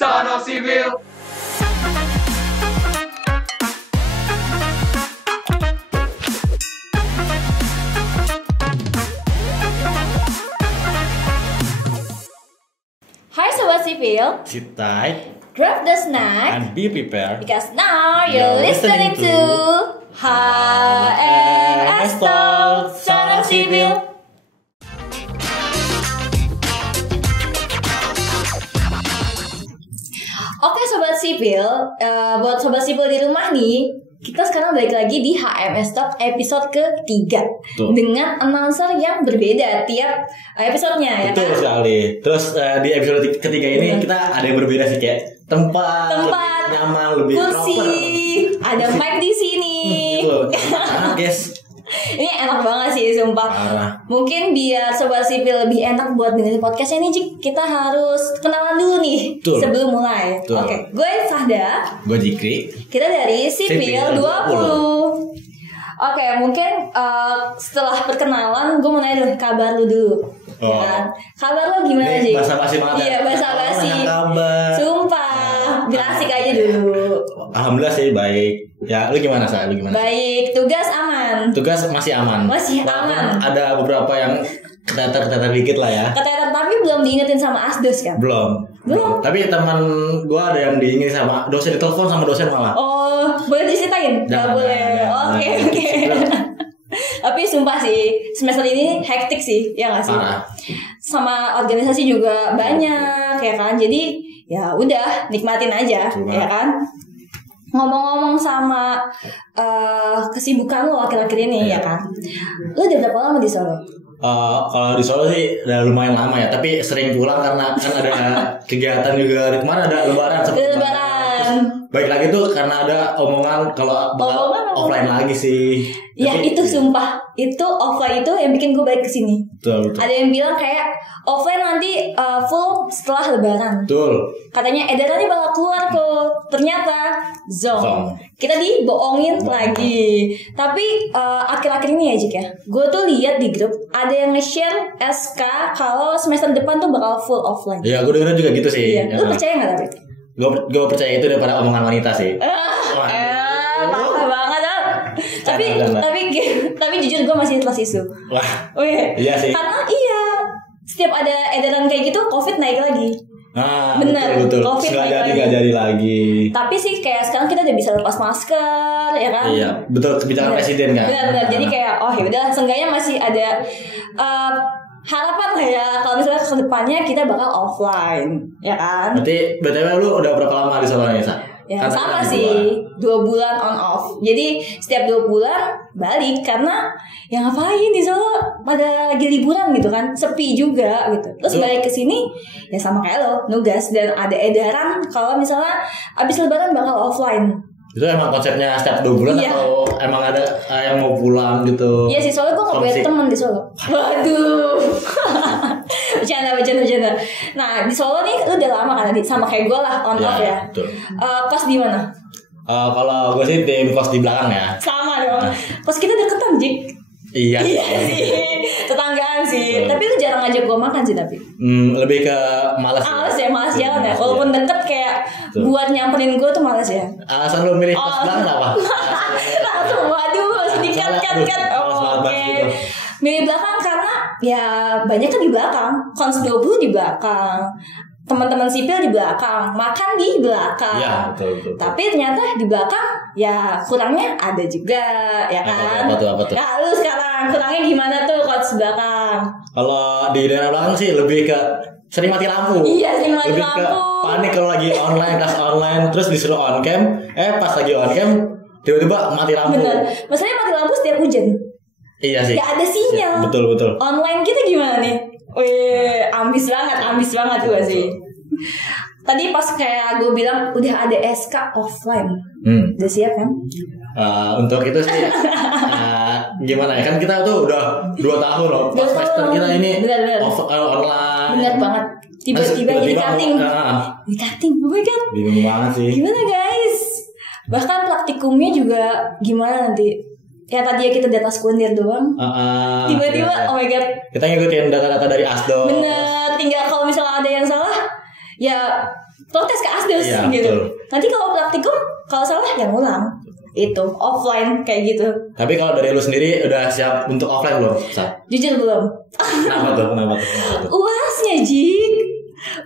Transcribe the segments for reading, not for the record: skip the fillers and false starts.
Sono Civil. Hai Sobat Sipil, Sit tight grab the snack and be prepared because now you're listening to HRS Talk Sono Sipil. Oke Sobat Sipil, buat Sobat Sipil di rumah nih, kita sekarang balik lagi di HMS Talk episode ketiga dengan announcer yang berbeda tiap episodenya ya betul kan? sekali. Terus di episode ketiga ini kita ada yang berbeda sih, kayak tempat lebih nyaman, lebih kursi, proper. ada mic di sini. Gitu. Karena guys, ini enak banget sih sumpah. parah. Mungkin biar Sobat Sipil lebih enak buat dengerin podcastnya nih, Cik, kita harus kenalan dulu nih Betul. sebelum mulai. Betul. Oke, gue Sahda. Gue Jikri. Kita dari Sipil Sipil 20. Oke, mungkin setelah perkenalan gue mau nanya dulu kabar lu dulu. Oh. Ya kan? Kabar lu gimana, Ini Cik? basa-basi banget ya. Iya, basa-basi. Nanya kabar. Sumpah, biar asik aja dulu. Alhamdulillah sih baik. Ya, lu gimana Sa? Lu gimana? Baik, tugas aman. Tugas masih aman. Masih Walaupun aman. ada beberapa yang keteter dikit lah ya. Kata tapi belum diingetin sama Asdos kan? Belum. Tapi teman gua ada yang diingin sama dosen, ditelepon sama dosen malah. Oh, boleh diceritain? Gak Jangan, boleh. jangan. Oke. Tapi sumpah sih, semester ini hektik sih, ya nggak sih? Parah. Sama organisasi juga banyak, ya kan? Jadi ya udah, nikmatin aja, Cuma. ya kan? Ngomong-ngomong sama kesibukan lo akhir-akhir ini, ya kan? Lo udah berapa lama di Solo? Kalau di Solo sih udah lumayan lama ya, tapi sering pulang karena kan ada kegiatan juga. Kemarin ada lebaran. Udah lebaran. Baik lagi tuh karena ada omongan kalau bakal Omongan. offline lagi sih. Ya Tapi- itu sumpah, itu offline itu yang bikin gue balik ke sini. Betul. Ada yang bilang kayak offline nanti full setelah lebaran. Betul. Katanya edarannya bakal keluar kok. Ternyata Zong. zong. Kita dibohongin lagi. Tapi akhir-akhir ini ya Jik ya, gue tuh lihat di grup ada yang nge-share SK kalau semester depan tuh bakal full offline. Ya, gue denger juga gitu sih. Iya. Lu percaya nggak tapi? Gue percaya itu daripada omongan wanita sih. Parah banget ah. Canda. Tapi jujur gue masih telas isu. Wah. Oh iya. Iya sih. Karena setiap ada edaran kayak gitu, COVID naik lagi. Nah, Bener, betul. Covid Nggak naik jadi, lagi. lagi. Tapi sih kayak sekarang kita udah bisa lepas masker, ya kan? Iya, betul, kebijakan presiden kan. Benar. Jadi kayak oh ya udah, seenggaknya masih ada harapan lah ya kalau misalnya ke depannya kita bakal offline, ya kan? Berarti BTW lu udah berapa lama di Solo nih, Sa? Ya Kan sama tadi sih, 2 bulan on off. Jadi setiap 2 bulan balik karena ya ngapain di Solo pada lagi liburan gitu kan, sepi juga gitu. Terus Betul. balik ke sini ya sama kayak lo, nugas dan ada edaran kalau misalnya abis lebaran bakal offline. Itu emang konsepnya setiap 2 bulan Iya. atau emang ada yang mau pulang gitu? Iya sih, soalnya gue gak punya Homesick. teman di Solo. Waduh. Bercanda. Nah, di Solo nih lu udah lama kan tadi sama kayak gue lah on off ya. Betul. Kos di mana? Kalau gue sih tim kos di belakang ya. Sama dong. Kos kita deketan, Jik. Iya. Iya sih. Tetanggaan sih. Betul. Tapi lu jarang ngajak gue makan sih tapi. Lebih ke malas. Malas jalan ya. Walaupun deket kayak Betul. buat nyamperin gue tuh malas ya. Alasan lu milih kos belakang apa? Langsung waduh, sedikit kat. Males banget Oke. gitu. Milih belakang karena ya banyak kan di belakang. Kons 20 di belakang. Teman-teman sipil di belakang, makan di belakang. Iya, betul. Tapi ternyata di belakang ya kurangnya ada juga, ya kan? Apa tuh? Nah, lu sekarang kurangnya gimana tuh kons belakang? Kalau di daerah belakang sih lebih ke sering mati lampu. Iya, sering mati lebih lampu. ke panik kalau lagi online, kelas online, terus disuruh on cam, pas lagi on cam tiba-tiba mati lampu. Bener. Masalahnya mati lampu setiap hujan. Iya sih. Gak ada sinyal. Ya, betul. Online kita gimana nih? Wih, ambis banget gue sih. Tadi pas kayak gue bilang udah ada SK offline. Udah siap kan? Untuk itu sih gimana ya, kan kita tuh udah 2 tahun loh pas 2 semester tahun. kita ini Bener. online. Bener banget. Tiba-tiba jadi cutting. Di cutting, oh my god. Bingung banget sih. Gimana guys? Bahkan praktikumnya juga gimana nanti? Ya tadi ya kita data sekundir doang. Tiba-tiba ya. oh my god. Kita ngikutin data-data dari Asdos. Bener, tinggal kalau misalnya ada yang salah ya protes ke asdos gitu. Betul. Nanti kalau praktikum kalau salah ya ngulang. Itu offline kayak gitu. Tapi kalau dari lu sendiri udah siap untuk offline belum? Jujur belum. Kenapa tuh? UASnya Jik,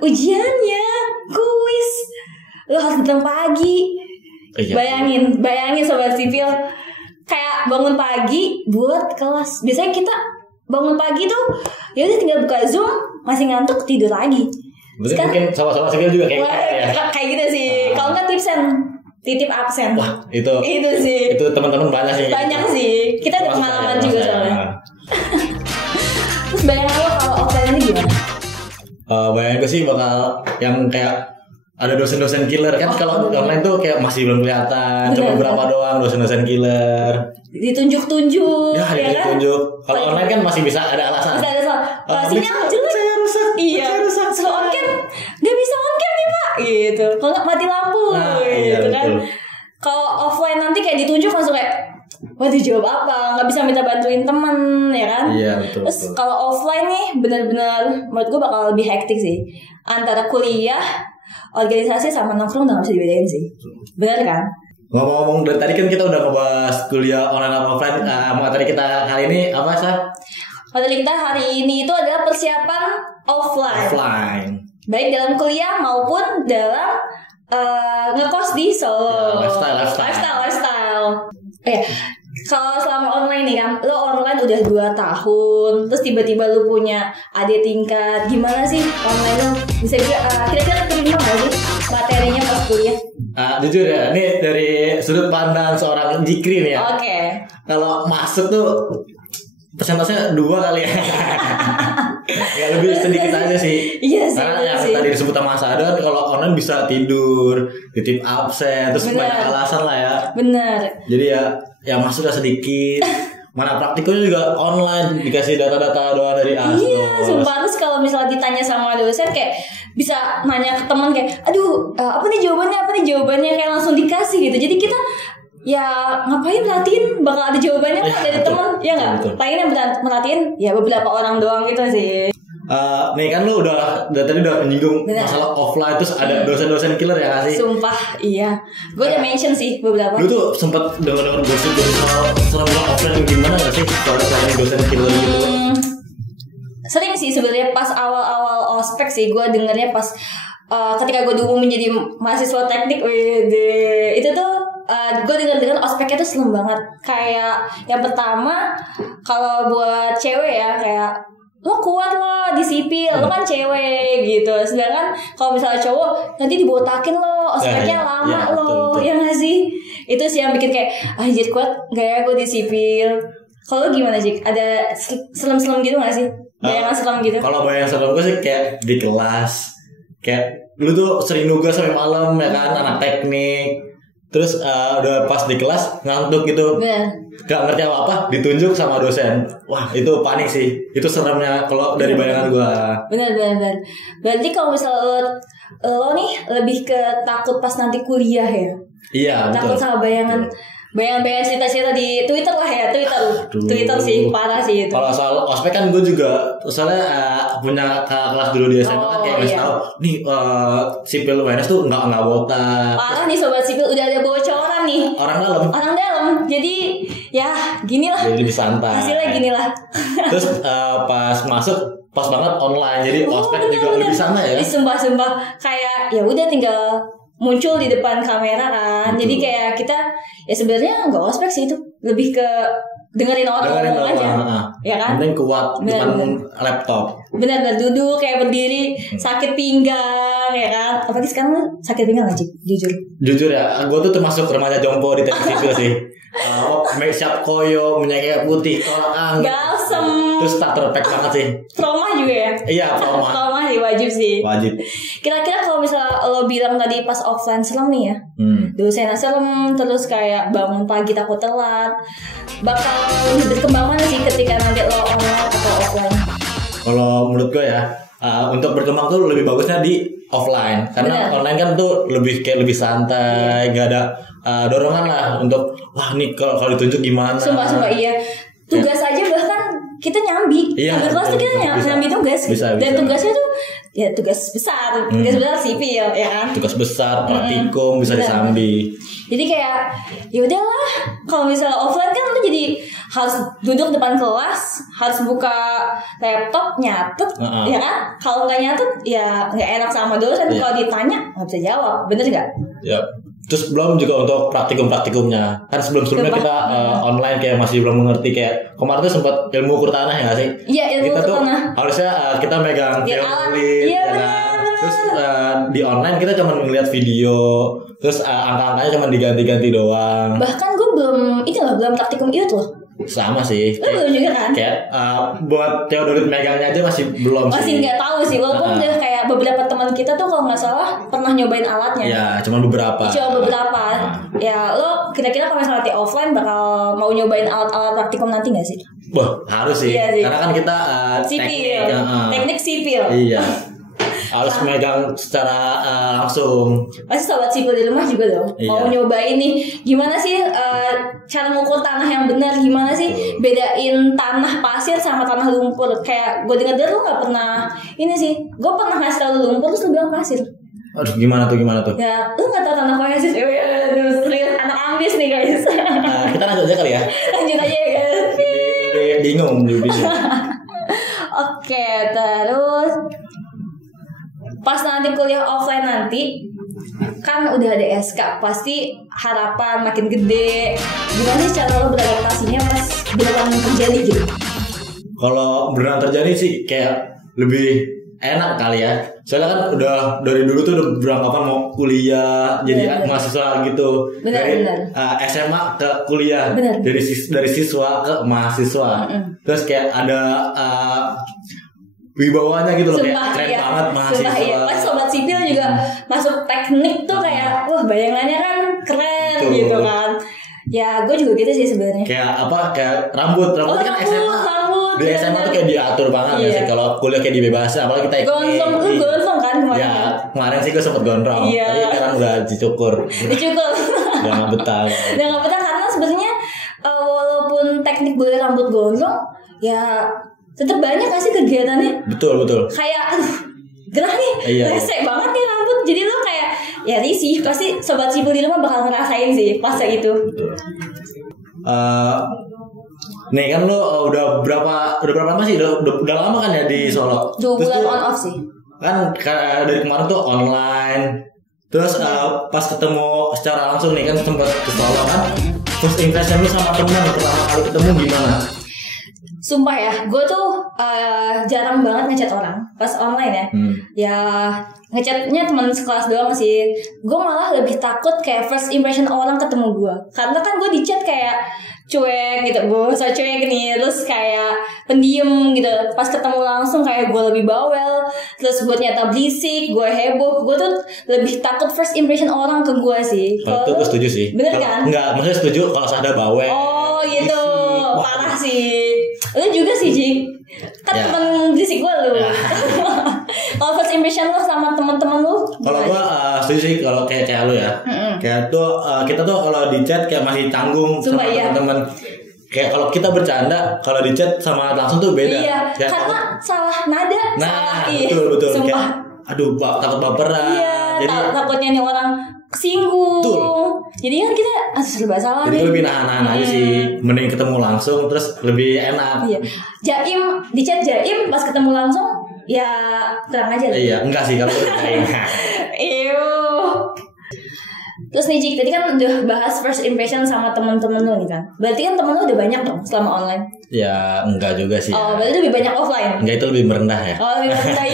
ujiannya, kuis, lu harus datang pagi. Iya. Bayangin sobat sipil, kayak bangun pagi buat kelas. Biasanya kita bangun pagi tuh ya udah tinggal buka Zoom, masih ngantuk tidur lagi. Sekarang, mungkin sama-sama sipil juga kayak gitu ya. Kayak gitu sih. Kalau nggak titip absen. Wah, itu sih. Itu teman-teman banyak sih. Banyak sih. Kita ada pengalaman juga soalnya. Terus bayangan lo kalau offline ini gimana? Bayangan gue sih bakal yang kayak ada dosen-dosen killer kan. Kalau online tuh kayak masih belum kelihatan. Cuma beberapa doang dosen-dosen killer. Ditunjuk-tunjuk. Ya ditunjuk. Kalau online kan masih bisa ada alasan. Bisa ada alasan. Sinyal jelek. Saya rusak. Iya. So on cam nggak bisa on cam nih Pak. Gitu. Kalau nggak mati lampu. Gitu kan. Kalau offline nanti kayak ditunjuk langsung kayak waduh jawab apa, nggak bisa minta bantuin teman ya kan. Iya betul. Terus kalau offline nih benar-benar menurut gue bakal lebih hektik sih. Antara kuliah, organisasi sama nongkrong udah nggak bisa dibedain sih. Benar kan? Ngomong-ngomong dari tadi kan kita udah ngebahas kuliah online atau offline. Materi kita kali ini apa sih? Materi kita hari ini itu adalah persiapan offline. Baik dalam kuliah maupun dalam ngekos di Solo. Ya, lifestyle. Kalau selama online nih kan, lo online udah 2 tahun, terus tiba-tiba lo punya adik tingkat, gimana sih online lo? Bisa kira-kira terima nggak sih materinya pas kuliah? Jujur ya, ini dari sudut pandang seorang Jikri nih ya. Oke. Kalau masuk tuh persentasenya 2 kali ya. Ya lebih sedikit aja sih. Iya sih. Karena yang tadi disebut sama Mas Ado, kalau online bisa tidur, titip absen, terus banyak alasan lah ya. Bener. Jadi ya masuknya sedikit. Mana praktikumnya juga online, dikasih data-data doang dari asdos. Iya, sumpah. Terus kalau misalnya ditanya sama dosen kayak bisa nanya ke teman kayak, aduh apa nih jawabannya kayak langsung dikasih gitu. Jadi kita ya ngapain merhatiin bakal ada jawabannya kan dari teman, ya nggak? Paling yang merhatiin ya beberapa orang doang gitu sih. Nih kan lu udah tadi udah menyinggung masalah offline, terus ada dosen-dosen killer ya nggak sih? Sumpah iya, gue udah mention sih beberapa. Lu tuh sempet denger gosip soal serem offline gimana nggak sih? Soal dosen killer gitu. Sering sih sebenarnya pas awal-awal ospek sih gue dengernya pas ketika gue dulu menjadi mahasiswa teknik, itu tuh gue dengar ospeknya tuh serem banget. Kayak yang pertama kalau buat cewek ya kayak lo kuat lo di sipil, lo kan cewek gitu. Sedangkan kalau misalnya cowok nanti dibotakin lo, ospeknya lama lo, ya nggak sih? Itu sih yang bikin kayak anjir kuat nggak ya gue di sipil. Kalau gimana Jik? Ada serem-serem gitu nggak sih? Bayangan serem gitu? Kalau bayangan serem gue sih kayak di kelas, kayak lu tuh sering nugas sampai malam ya kan, anak teknik. Terus udah pas di kelas ngantuk gitu, gak ngerti apa-apa, ditunjuk sama dosen. Wah itu panik sih, itu seremnya kalau dari bayangan gue. Benar. Berarti kalau misalnya lo nih lebih ke takut pas nanti kuliah ya? Iya takut betul. Sama bayangan cerita-cerita di Twitter lah ya. Twitter sih parah sih itu. Kalau soal ospek kan gue juga soalnya punya kelas dulu di SMA kan kayak ngasih tahu nih sipil UNS tuh nggak botak. Parah nih sobat sipil, udah ada bocoran nih. Orang dalam. Jadi ya gini lah. Jadi lebih santai. Hasilnya gini lah. Terus pas masuk pas banget online, jadi ospek juga lebih santai ya. Sumpah kayak ya udah tinggal muncul di depan kamera kan. Betul. Jadi kayak kita ya sebenarnya nggak ospek sih, itu lebih ke dengerin orang ngomong aja. Ya kan? Penting kuat depan laptop. Benar duduk kayak berdiri, sakit pinggang ya kan. Apalagi sekarang sakit pinggang aja jujur ya, gue tuh termasuk remaja jompo di teknik sipil sih. Make up koyo, minyak kayak putih, tolak balsem. Terus starter pack banget sih. Trauma juga ya? Iya trauma. Trauma sih wajib. Kira-kira kalau misalnya lo bilang tadi pas offline serem nih ya, dosennya serem, terus kayak bangun pagi takut telat, bakal lebih berkembang mana sih ketika nanti lo online atau offline? Kalau menurut gue ya, untuk berkembang tuh lebih bagusnya di offline, karena online kan tuh lebih santai, nggak ada dorongan lah untuk wah nih kalau ditunjuk gimana. Sumpah iya. Tugas aja bahkan kita nyambi. Iya, kelas tuh kita nyambi tugas. Bisa. Dan tugasnya tuh ya tugas besar sipil ya kan. Tugas besar, praktikum bisa disambi. Jadi kayak ya udahlah, kalau misalnya offline kan lu jadi harus duduk depan kelas, harus buka laptop nyatet, ya kan? Kalau nggak nyatet ya nggak enak sama dosen. Kalau ditanya nggak bisa jawab, bener nggak? Ya. Terus belum juga untuk praktikumnya kan sebelumnya kita online kayak masih belum mengerti, kayak kemarin tuh sempat ilmu ukur tanah ya nggak sih? Iya, ilmu ukur tanah. Harusnya kita megang teori, iya, benar. Terus di online kita cuma ngeliat video, terus angka-angkanya cuma diganti-ganti doang. Bahkan gue belum praktikum IUT loh. Sama sih. Lo belum juga kan? Kayak buat teodolit megangnya aja masih belum. Masih nggak tahu sih. Walaupun udah kayak beberapa teman kita tuh kalau nggak salah pernah nyobain alatnya. Ya, cuma beberapa. Ya, lo kira-kira kalau misalnya di offline bakal mau nyobain alat-alat praktikum nanti nggak sih? Wah, harus sih. Iya sih. Karena kan kita teknik sipil. Iya. Harus megang secara langsung. Pasti sobat sipil di rumah juga dong mau nyobain nih gimana sih cara mengukur tanah yang benar, gimana sih bedain tanah pasir sama tanah lumpur. Kayak gue dengar lu nggak pernah ini sih, gue pernah ngasih tau lumpur terus lu bilang pasir. Aduh, gimana tuh? Ya, lu nggak tahu tanah pasir. Serius, anak ambis nih guys. Kita lanjut aja kali ya. Lanjut aja ya guys. Bingung. Oke, terus pas nanti kuliah offline nanti kan udah ada SK, pasti harapan makin gede. Gimana sih cara lo beradaptasinya pas beneran terjadi gitu? Kalau beneran terjadi sih kayak lebih enak kali ya. Soalnya kan udah dari dulu tuh udah beranggapan mau kuliah jadi mahasiswa gitu. Dari SMA ke kuliah. Dari siswa ke mahasiswa. Terus kayak ada wibawanya gitu loh, kayak keren banget mahasiswa. Iya. Pas sobat sipil juga masuk teknik tuh kayak bayangannya kan keren gitu kan. Ya gue juga gitu sih sebenarnya. Kayak rambut kan SMA. Di SMA tuh kayak diatur banget ya sih. Kalau kuliah kayak dibebasin, apalagi teknik. Gondrong kan kemarin. Ya, kemarin sih gue sempet gondrong. Tapi sekarang udah dicukur. Udah gak betah. Karena sebenarnya walaupun teknik boleh rambut gondrong, ya tetap banyak gak sih kegiatannya? Betul. Kayak gerah nih, resek banget nih rambut. Jadi lo kayak ya risih. Pasti sobat sipil di rumah bakal ngerasain sih pas itu. Nih kan lo udah berapa lama sih? Udah lama kan ya di Solo? 2 bulan on off sih. Kan dari kemarin tuh online. Terus pas ketemu secara langsung nih kan sempat ke Solo kan. First impression lu sama temen pertama kali ketemu gimana? Sumpah ya, gue tuh jarang banget ngechat orang pas online ya. Ya ngechatnya teman sekelas doang sih. Gue malah lebih takut kayak first impression orang ketemu gue. Karena kan gue di chat kayak cuek gitu, gue cuek nih, terus kayak pendiam gitu. Pas ketemu langsung kayak gue lebih bawel, terus gue nyata berisik, gue heboh. Gue tuh lebih takut first impression orang ke gue sih. Kalau itu gue setuju sih. Bener kan? Enggak, maksudnya setuju kalau ada bawel. Oh gitu, parah sih. Lu juga sih Ji, kan temen berisik gue lu. Kalau first impression lu sama teman-teman lu? Kalau gue setuju sih kalau kayak lu ya. Kayak tuh kita tuh kalau di chat kayak masih canggung sama teman-teman. Kayak kalau kita bercanda, kalau di chat sama langsung tuh beda. Iya, karena salah nada. Betul. Sumpah. Kayak, aduh takut baperan. Iya, jadi takutnya nih orang kesinggung. Betul. Jadi kan kita serba salah. Jadi lebih nahan aja sih. Mending ketemu langsung terus lebih enak. Iya. Jaim di chat jaim, pas ketemu langsung ya kurang aja. Iya, enggak sih kalau jaim. Terus nih Cik, tadi kan udah bahas first impression sama temen-temen lo nih kan. Berarti kan temen lo udah banyak dong selama online. Ya enggak juga sih. Oh, berarti lebih banyak offline. Enggak, itu lebih merendah ya. Oh, lebih merendah.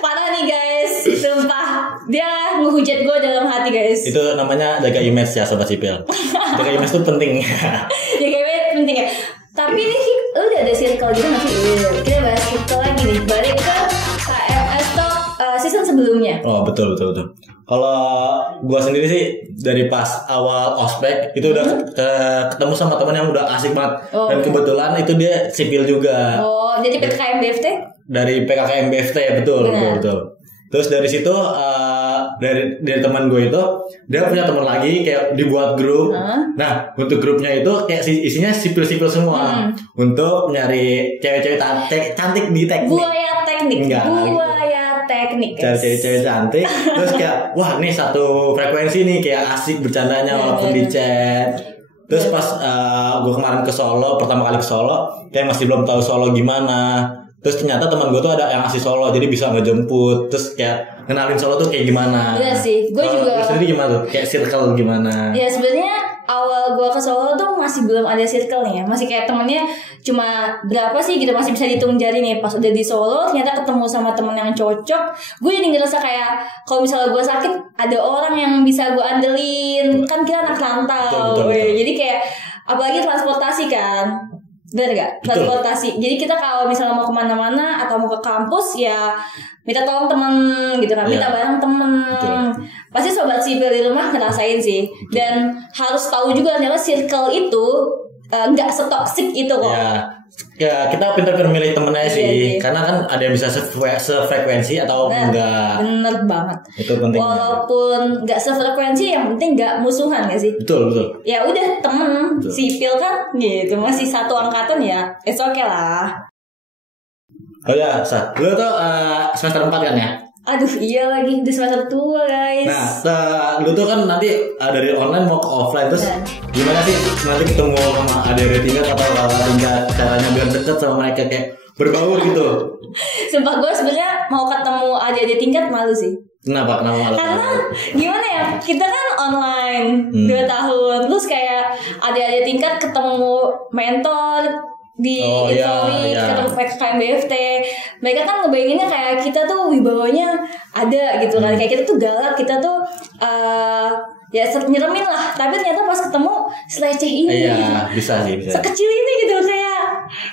Parah nih guys, sumpah. Dia ngehujat gue dalam hati guys. Itu namanya jaga image ya sobat sipil. Jaga image itu penting. Jaga image penting ya. Tapi ini lo udah ada circle gitu gak sih? Kita bahas circle lagi nih. Balik ke HMS Talk season sebelumnya. Oh betul. Kalau gue sendiri sih dari pas awal ospek itu udah ketemu sama teman yang udah asik banget. Dan kebetulan itu dia sipil juga. Oh, jadi PKKM BFT? Dari PKKM BFT, betul. Terus dari situ dari teman gue itu dia punya teman lagi kayak dibuat grup. Nah untuk grupnya itu kayak isinya sipil-sipil semua untuk nyari cewek-cewek cantik di teknik. Buaya teknik. Enggak, buaya teknik. Cari cewek-cewek cantik. Terus kayak wah ini satu frekuensi nih kayak asik bercandanya walaupun di chat. Terus pas gue kemarin pertama kali ke Solo kayak masih belum tahu Solo gimana. Terus ternyata teman gue tuh ada yang asli Solo, jadi bisa ngejemput. Terus kayak kenalin Solo tuh kayak gimana. Iya sih, gue juga. Lu sendiri gimana tuh? Kayak circle gimana? Ya sebenarnya awal gue ke Solo tuh masih belum ada circle nih ya. Masih kayak temennya cuma berapa sih gitu, masih bisa dihitung jari nih. Pas udah di Solo ternyata ketemu sama temen yang cocok. Gue jadi ngerasa kayak kalau misalnya gue sakit ada orang yang bisa gue andelin. Kan kita anak rantau. Betul. Jadi kayak apalagi transportasi kan. Bener gak? Transportasi. Jadi kita kalau misalnya mau kemana-mana atau mau ke kampus ya minta tolong temen gitu kan, minta bareng temen. Pasti sobat sipil di rumah ngerasain sih. Dan harus tahu juga ternyata circle itu nggak setoksik itu kok. Ya kita pintar-pintar milih temennya sih. Karena kan ada yang bisa sefrekuensi atau enggak. Bener banget. Itu penting. Walaupun nggak sefrekuensi, yang penting nggak musuhan gak sih? Betul. Ya udah temen sipil kan gitu, masih satu angkatan ya, it's okay lah. Oh ya, lu tuh semester 4 kan ya? Aduh iya lagi, di semester tua guys. Nah, lu tuh kan nanti dari online mau ke offline. Terus gimana sih nanti ketemu sama adik tingkat atau kakak tingkat, caranya biar deket sama mereka kayak berbaur gitu? Sumpah gue sebenarnya mau ketemu adik tingkat malu sih. Kenapa malu? Karena gimana ya, kita kan online 2 tahun. Terus kayak adik-adik tingkat ketemu mentor di Infoweek, ketemu PKKM BFT. Mereka kan ngebayanginnya kayak kita tuh wibawanya ada gitu kan. Kayak kita tuh galak, kita tuh ya nyeremin lah. Tapi ternyata pas ketemu seleceh ini. Iya, bisa. Sekecil ini gitu kayak.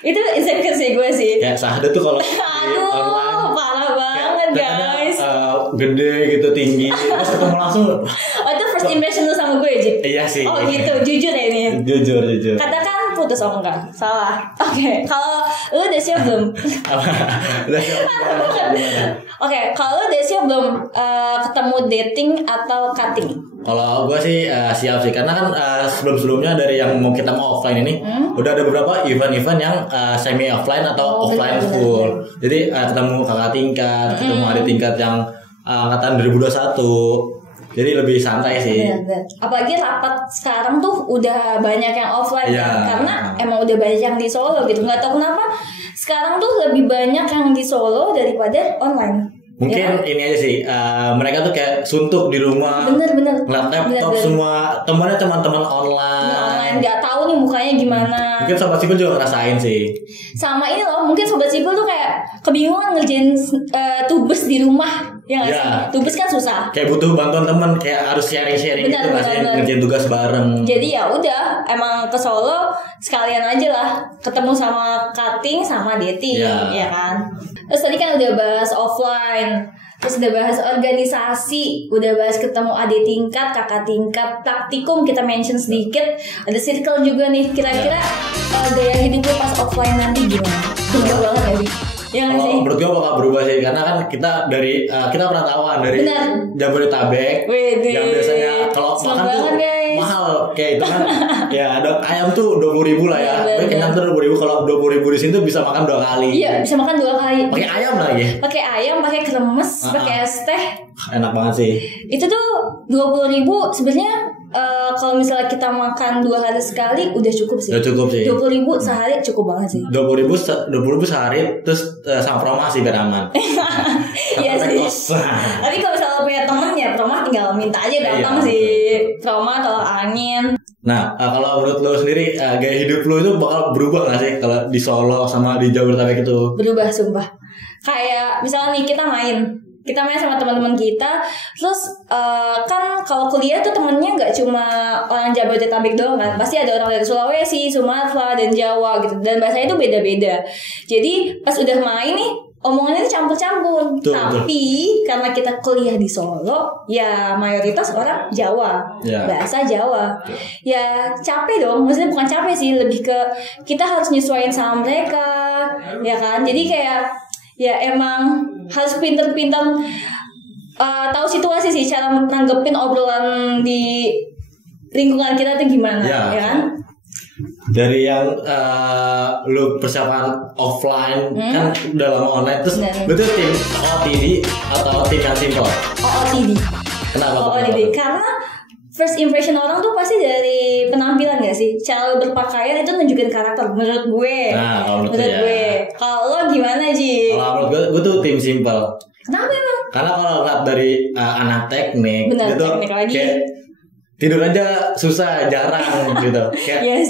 Itu insecure sih gue sih. Kayak Sahda tuh kalau aduh, parah banget guys. Gede gitu, tinggi. Terus ketemu langsung. Oh itu first impression lu sama gue, Jip? Iya sih. Oh gitu, jujur ya ini. Jujur. Katakan putus, oh enggak, salah. Oke, kalau lu udah siap belum? Udah siap. Oke, kalau lu udah siap belum ketemu dating atau cutting? Kalau gue sih siap sih, karena kan sebelumnya dari yang mau kita mau offline ini udah ada beberapa event-event yang semi offline atau offline full. Jadi ketemu kakak tingkat, ketemu adik tingkat yang angkatan 2021. Jadi lebih santai sih. Bener. Apalagi rapat sekarang tuh udah banyak yang offline kan? Karena emang udah banyak yang di Solo gitu. Nggak tahu kenapa sekarang tuh lebih banyak yang di Solo daripada online. Mungkin ini aja sih, mereka tuh kayak suntuk di rumah. Bener. Laptop semua, temannya cuma teman online. Nggak tahu nih mukanya gimana. Mungkin sobat sipil juga ngerasain sih. Sama ini loh, mungkin sobat sipil tuh kayak kebingungan ngerjain tugas di rumah. Ya nggak sih? Tugas kan susah. Kayak butuh bantuan teman, kayak harus sharing gitu nggak sih, ngerjain tugas bareng. Jadi ya udah, emang ke Solo sekalian aja lah, ketemu sama cutting sama dating, ya kan. Terus tadi kan udah bahas offline, terus udah bahas organisasi, udah bahas ketemu adik tingkat, kakak tingkat, praktikum kita mention sedikit, ada circle juga nih. Kira-kira gaya hidup lo pas offline nanti gimana? Berubah banget ya, Bi? Ya sih? Menurut gue bakal berubah sih, karena kan kita dari kita perantauan dari Jabodetabek yang biasanya kalau makan tuh mahal kayak itu kan. Ya ada ayam tuh 20.000 lah ya. Tapi kenyang tuh 20.000, kalau 20.000 di sini tuh bisa makan 2 kali. Iya, bisa makan 2 kali. Pakai ayam lagi. Pakai ayam, pakai kremes, pakai es teh. Enak banget sih. Itu tuh 20.000 sebenarnya. Kalau misalnya kita makan 2 hari sekali udah cukup sih. 20.000 sehari cukup banget sih. 20.000 sehari terus sama promo sih biar aman. Iya sih. Tapi kalau misalnya punya temen ya promo tinggal minta aja datang sih. Promo atau angin. Nah, kalau menurut lo sendiri gaya hidup lo itu bakal berubah gak sih kalau di Solo sama di Jabodetabek itu? Berubah sumpah. Kayak misalnya nih kita main sama teman-teman kita, terus kan kalau kuliah tuh temennya nggak cuma orang Jabodetabek doang kan, pasti ada orang dari Sulawesi, Sumatera, dan Jawa gitu, dan bahasanya itu beda-beda. Jadi pas udah main nih omongannya itu campur-campur. Tapi karena kita kuliah di Solo, ya mayoritas orang Jawa, bahasa Jawa. Ya capek dong, maksudnya bukan capek sih, lebih ke kita harus nyesuaiin sama mereka, ya kan. Jadi kayak ya emang harus pinter-pinter tahu situasi sih, cara nanggepin obrolan di lingkungan kita tuh gimana, ya kan? Dari yang lu persiapan offline kan udah lama online, terus lu tuh tim OOTD atau tim yang simple? OOTD. Kenapa? OOTD karena first impression orang tuh pasti dari penampilan gak sih? Cara lu berpakaian itu nunjukin karakter menurut gue. Nah, kalau menurut gue. Kalau lo gimana, Ji? Kalau menurut gue tuh tim simple. Kenapa emang? Karena kalau lihat dari anak teknik, benar, itu teknik lagi. Kayak tidur aja susah, jarang gitu. Kayak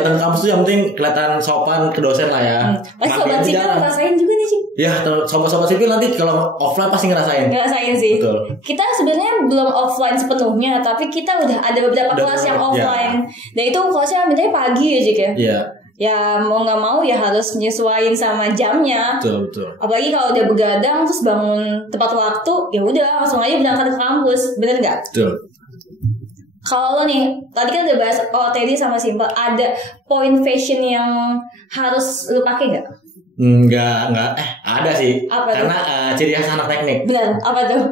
datang kampus tuh yang penting kelihatan sopan ke dosen lah ya. Pasti sobat sipil ngerasain juga nih sih. Ya, sobat sipil nanti kalau offline pasti ngerasain. Ngerasain sih. Betul. Kita sebenarnya belum offline sepenuhnya, tapi kita udah ada beberapa kelas yang offline. Dan itu kelasnya mintanya pagi ya, Jik ya. Iya. Ya mau nggak mau ya harus nyesuaiin sama jamnya. Betul. Apalagi kalau udah begadang terus bangun tepat waktu, ya udah langsung aja berangkat ke kampus, bener nggak? Betul. Kalau lo nih, tadi kan udah bahas OOTD sama simple, ada point fashion yang harus lu pakai nggak? Enggak. Ada sih. Apa karena ciri khas anak teknik. Benar, apa tuh?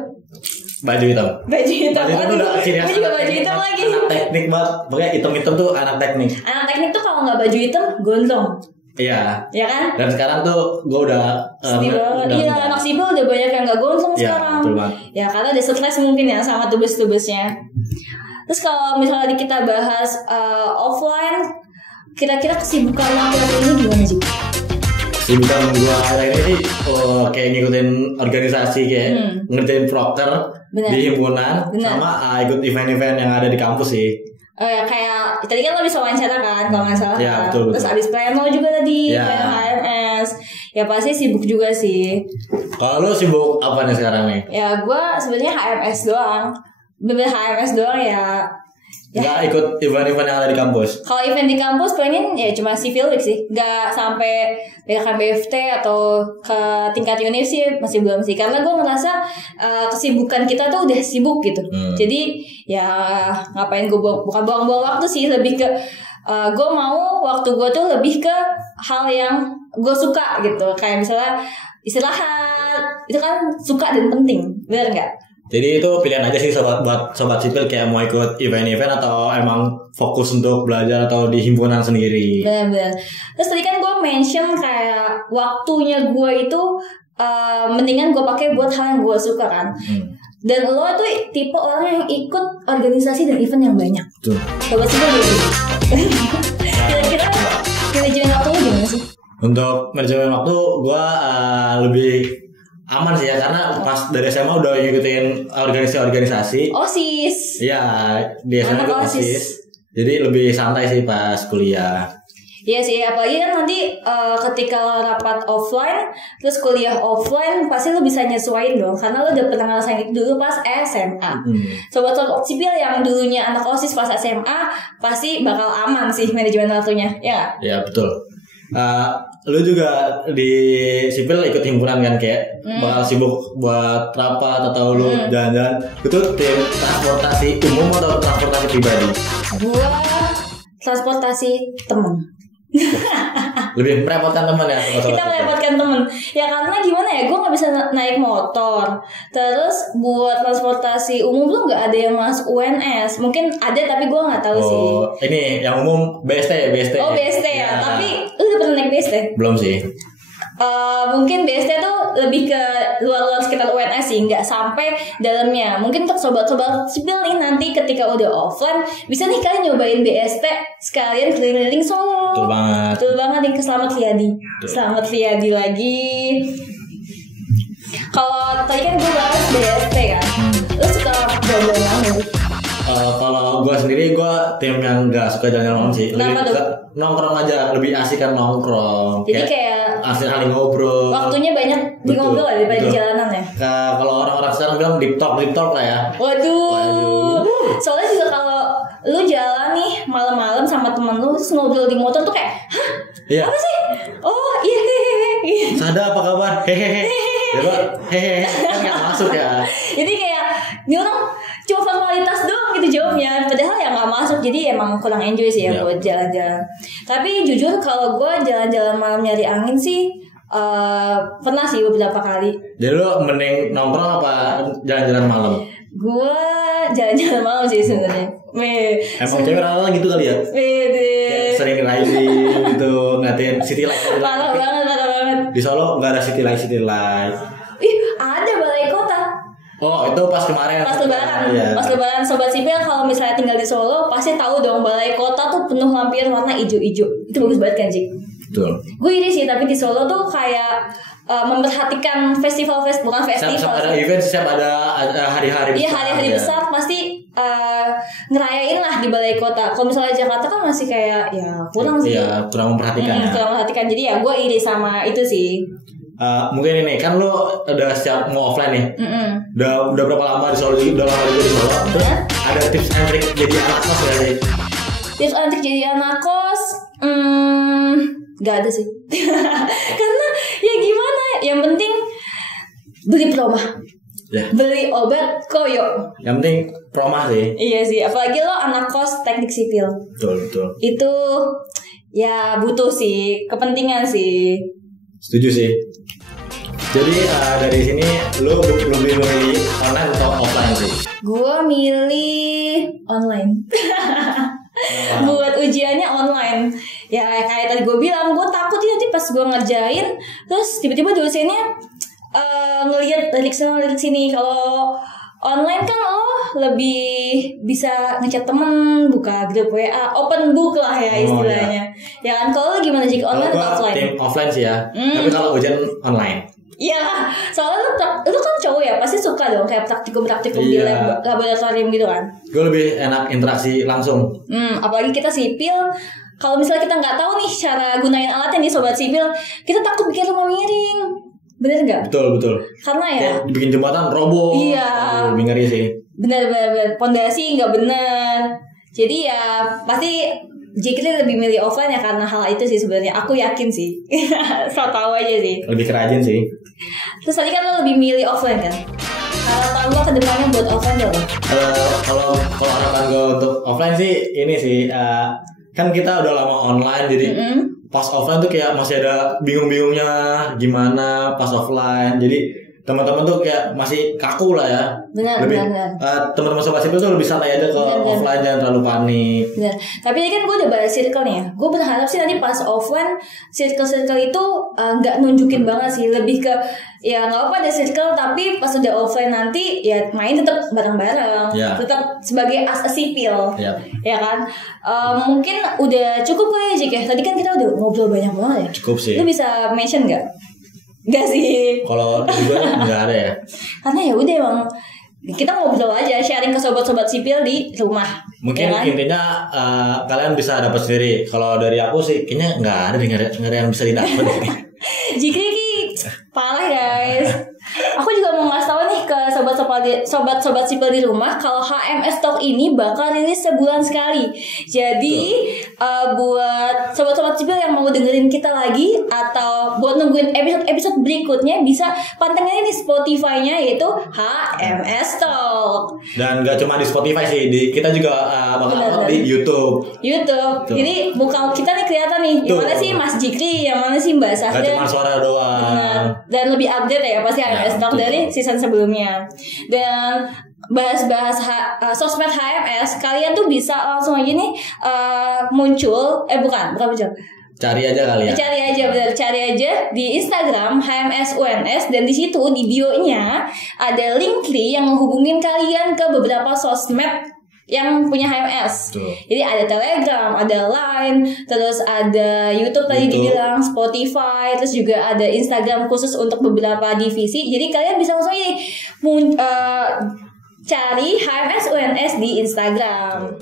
Baju hitam. Baju hitam udah ciri khas. Juga baju hitam lagi. Anak teknik banget. Pokoknya hitam-hitam tuh anak teknik. Anak teknik tuh kalau nggak baju hitam, gondrong. Iya. Ya kan? Dan sekarang tuh gue udah iya, anak sipil udah banyak yang nggak gondrong sekarang. Ya karena ada stres mungkin ya sama tubes-tubesnya. Terus kalau misalnya kita bahas offline, kira-kira kesibukan laki-laki ini gimana sih? Kesibukan gue hari ini sih kayak ngikutin organisasi kayak ngerjain proker di himpunan sama ikut event-event yang ada di kampus sih. Ya kayak tadi kan lo bisa wawancara kan kalau nggak salah. Ya, betul. Terus abis pleno juga tadi, pleno HMS. Ya pasti sibuk juga sih. Kalau lo sibuk apa nih sekarang nih? Ya gue sebenarnya HMS doang. Bener HMS doang ya. Nggak ikut event-event yang ada di kampus? Kalau event di kampus pengen ya cuma civil week sih. Nggak sampai BFT atau ke tingkat univ sih masih belum sih. Karena gue ngerasa kesibukan kita tuh udah sibuk gitu. Jadi ya ngapain gue bukan buang-buang waktu sih. Lebih ke gue mau waktu gue tuh lebih ke hal yang gue suka gitu. Kayak misalnya istirahat. Itu kan suka dan penting. Bener nggak? Jadi itu pilihan aja sih buat sobat sipil kayak mau ikut event-event atau emang fokus untuk belajar atau di himpunan sendiri. Benar. Terus tadi kan gue mention kayak waktunya gue itu mendingan gue pakai buat hal yang gue suka kan. Dan lo tuh tipe orang yang ikut organisasi dan event yang banyak. Betul. Sobat sipil gitu. Kira-kira manajemen waktu lo gimana sih? Untuk manajemen waktu gue lebih aman sih ya, karena pas dari SMA udah ngikutin organisasi. OSIS. Iya, di SMA juga OSIS. Jadi lebih santai sih pas kuliah. Iya sih, apalagi kan nanti ketika lo rapat offline, terus kuliah offline, pasti lo bisa nyesuaiin dong, karena lo udah pernah ngerasain itu dulu pas SMA. Sobat-sobat sipil yang dulunya anak OSIS pas SMA, pasti bakal aman sih manajemen waktunya, ya? Iya betul. Lu juga di sipil ikut himpunan kan, kayak bakal sibuk buat rapat atau lu jalan-jalan. Itu tim transportasi umum atau transportasi pribadi? Gua transportasi temen. Lebih merepotkan teman ya? Kita merepotkan temen. Ya karena gimana ya, gue gak bisa naik motor. Terus buat transportasi umum tuh gak ada yang masuk UNS. Mungkin ada tapi gue gak tahu sih. Ini yang umum BST. Oh BST ya. Tapi lu udah pernah naik BST? Belum sih. Mungkin BST tuh lebih ke luar-luar sekitar UNS sih, nggak sampai dalamnya. Mungkin untuk sobat-sobat sipil nih nanti ketika udah offline bisa nih kalian nyobain BST sekalian keliling-keliling Solo. Betul banget nih, ke Slamet Riyadi. Slamet Riyadi lagi. Kalau tadi kan gue bahas BST kan, lu suka jalan-jalan apa sih? Kalau gue sendiri gue tim yang gak suka jalan-jalan sih. Kenapa lebih tuh? Nongkrong aja, lebih asik kan nongkrong. Jadi kayak asik kali ngobrol. Waktunya banyak di ngobrol lah daripada di jalanan ya. Kalau orang-orang sekarang bilang deep talk lah ya. Waduh. Soalnya juga kalau lu jalan nih malam-malam sama temen lu terus ngobrol di motor tuh kayak, hah? Iya. Apa sih? Oh iya. Sada apa kabar? Hehehe. Hehehe. Kan gak masuk ya. Jadi kayak ini orang cuma formalitas doang gitu jawabnya, padahal ya nggak masuk. Jadi emang kurang enjoy sih ya buat jalan-jalan. Tapi jujur kalau gue jalan-jalan malam nyari angin sih Pernah sih beberapa kali. Jadi lo mending nongkrong apa jalan-jalan malam? Gue jalan-jalan malam sih sebenarnya. Emang cewek rata gitu kali ya? Sering riding gitu, ngeliatin city light. Parah banget. Di Solo nggak ada city light. Ada balai kota. Oh itu pas kemarin. Pas lebaran Sobat Sipil kalau misalnya tinggal di Solo pasti tahu dong balai kota tuh penuh lampion warna hijau-hijau. Itu bagus banget kan, Cik? Betul. Gue iri sih, tapi di Solo tuh kayak memperhatikan bukan festival. Siap ada event, siap ada hari-hari besar. Iya, hari-hari besar pasti ngerayain lah di balai kota. Kalau misalnya Jakarta kan masih kayak ya kurang sih. Iya, kurang memperhatikan. Kurang memperhatikan. Jadi ya gue iri sama itu sih. Mungkin ini kan lo udah siap mau offline nih. Udah berapa lama di Solo? Udah lama juga di Solo. Ada tips and trick jadi anak kos gak sih? Tips and trick jadi anak kos? Gak ada sih. Karena ya gimana? Yang penting beli promah. Beli obat koyo. Yang penting promah sih. Iya sih. Apalagi lo anak kos teknik sipil. Betul. Itu ya butuh sih, kepentingan sih. Setuju sih. Jadi dari sini lo lebih milih online atau offline sih? Gue milih online. Buat ujiannya online. Ya kayak tadi gue bilang, gue takut nanti pas gue ngerjain terus tiba-tiba dosennya ngelihat lirik sini. Kalau online kan lo lebih bisa ngechat temen, buka grup WA, open book lah ya istilahnya. Ya kan, kalau gimana jika online atau offline? Tim offline sih ya. Tapi kalau ujian online. Iya, soalnya lu kan cowok ya, pasti suka dong kayak praktikum di laboratorium gitu kan. Gue lebih enak interaksi langsung. Apalagi kita sipil, kalau misalnya kita nggak tahu nih cara gunain alatnya nih Sobat Sipil, kita takut bikin rumah miring. Bener nggak? Betul. Karena ya kayak dibikin jembatan roboh. Iya. Lebih ngeri sih. Bener. Pondasi nggak bener. Jadi ya pasti Jikri lebih milih offline ya karena hal itu sih sebenarnya. Aku yakin sih. So tau aja sih. Lebih kerajin sih. Terus tadi kan lo lebih milih offline kan? Harapan lo kedepannya buat offline apa? Kalau harapan gue untuk offline sih ini sih kan kita udah lama online jadi pas offline tuh kayak masih ada bingung-bingungnya gimana pas offline. Jadi teman-teman tuh kayak masih kaku lah ya. Benar. Teman-teman Sobat Sipil tuh lebih santai aja offline, jangan terlalu panik. Benar. Tapi ini kan gue udah bahas circle nih ya. Gue berharap sih nanti pas offline circle itu nggak nunjukin banget sih, lebih ke ya nggak apa ada circle tapi pas udah offline nanti ya main tetap bareng-bareng, tetap sebagai as a sipil, ya kan. Mungkin udah cukup kali ya Jik ya. Tadi kan kita udah ngobrol banyak banget ya. Cukup sih. Lu bisa mention nggak? Enggak sih. Kalau gue enggak ada ya. Karena ya udah emang kita ngobrol aja, sharing ke sobat-sobat sipil di rumah. Mungkin ya kan? Intinya kalian bisa dapat sendiri. Kalau dari aku sih kayaknya enggak ada yang bisa didapat. Jikri parah guys. Aku juga mau ngasih tahu nih ke sobat-sobat sipil di rumah kalau HMS Talk ini bakal rilis sebulan sekali. Jadi buat sobat-sobat sipil yang mau dengerin kita lagi atau buat nungguin episode berikutnya bisa pantengin di Spotify-nya yaitu HMS Talk. Dan gak cuma di Spotify sih, kita juga bakal upload di YouTube. Jadi muka kita nih kelihatan nih. Yang mana sih Mas Jikri, yang mana sih Mbak Sahda. Gak cuma suara doang. Dan lebih update ya pasti HMS Talk dari season sebelumnya. Dan bahas-bahas sosmed HMS, kalian tuh bisa langsung aja nih muncul cari aja di Instagram HMS UNS, dan di situ di bio-nya ada Linktree yang menghubungin kalian ke beberapa sosmed yang punya HMS. Jadi ada Telegram, ada Line, terus ada YouTube tadi dibilang, Spotify, terus juga ada Instagram khusus untuk beberapa divisi. Jadi kalian bisa langsung ini cari HMS UNS di Instagram.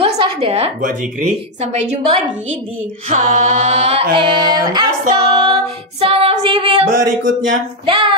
Gue Sahda. Gue Jikri. Sampai jumpa lagi di HMS Talk Son of Sipil berikutnya. Dah.